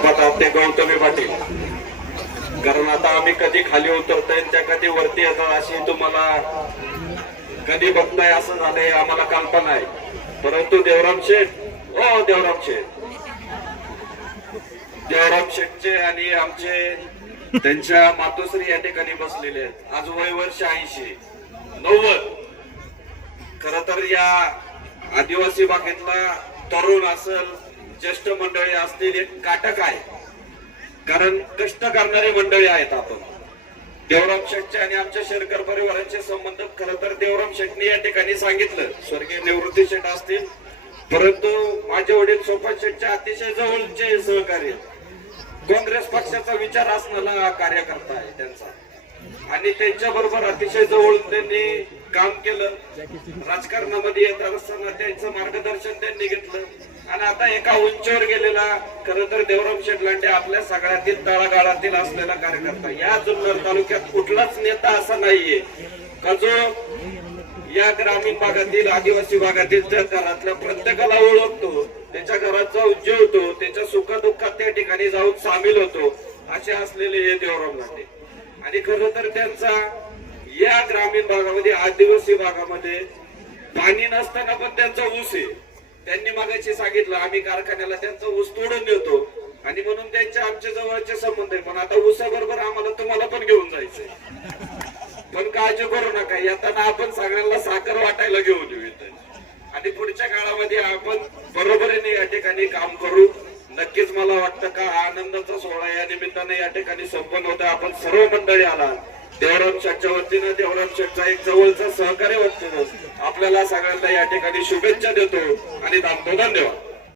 टपाटात ते गौतमी पाटील. कारण आता आम्ही कधी खाली उतरतोय त्या कधी वरती येतात अशी तुम्हाला कधी बघताय असं झालंय आम्हाला कल्पना आहे. परंतु देवराम शेठ हो देवराम शेठ. देवराम शेठचे आणि आमचे त्यांच्या मातोश्री या ठिकाणी बसलेले आहेत. आज वय वर्ष ऐंशी नव्वद. खर तर या आदिवासी बागेतला तरुण असेल ज्येष्ठ मंडळी असतील एक काटक आहे. कारण कष्ट करणारी मंडळी आहेत आपण. देवराम शेटचे आणि आमच्या शेरकर परिवाराचे संबंध खर तर देवराम शेटने या ठिकाणी सांगितलं. स्वर्गीय निवृत्ती शेठ असतील. परंतु माझे वडील सोपा शेठच्या अतिशय जवळचे सहकार्य काँग्रेस पक्षाचा विचार असणारा कार्यकर्ता आहे त्यांचा. आणि त्यांच्या बरोबर अतिशय जवळ त्यांनी काम केलं. राजकारणामध्ये येत असताना त्यांचं मार्गदर्शन त्यांनी घेतलं. आणि आता एका उंचीवर गेलेला खरं तर देवराम शेटलांडे आपल्या सगळ्यातील तळागाळातील असलेला कार्यकर्ता. या जुन्नर तालुक्यात कुठलाच नेता असा नाहीये. का जो या ग्रामीण भागातील आदिवासी भागातील त्या घरातल्या प्रत्येकाला ओळखतो त्याच्या घरात उज्जव होतो त्याच्या सुखदुःखात त्या ठिकाणी जाऊन सामील होतो असे असलेले हे देवराम लांडे. आणि खरं तर त्यांचा या ग्रामीण भागामध्ये आदिवासी भागामध्ये पाणी नसताना पण त्यांचा ऊस आहे. त्यांनी मागाशी सांगितलं आम्ही कारखान्याला त्यांचा ऊस तोडून देतो आणि म्हणून त्यांच्या आमच्या जवळचे संबंध आहे पण आता ऊसाबरोबर आम्हाला तुम्हाला पण घेऊन जायचंय. पण काळजी करू नका येताना आपण सगळ्यांना साखर वाटायला घेऊन येऊ इथे. आणि पुढच्या काळामध्ये आपण बरोबरीने या ठिकाणी काम करू. नक्कीच मला वाटतं का आनंदाचा सोहळा या निमित्ताने या ठिकाणी संपन्न होता आपण सर्व मंडळी आला देवराम वतीनं देवराम एक जवळचा सहकार्य वतीनं आपल्याला सगळ्यांना या ठिकाणी शुभेच्छा देतो आणि थांबतो धन्यवाद.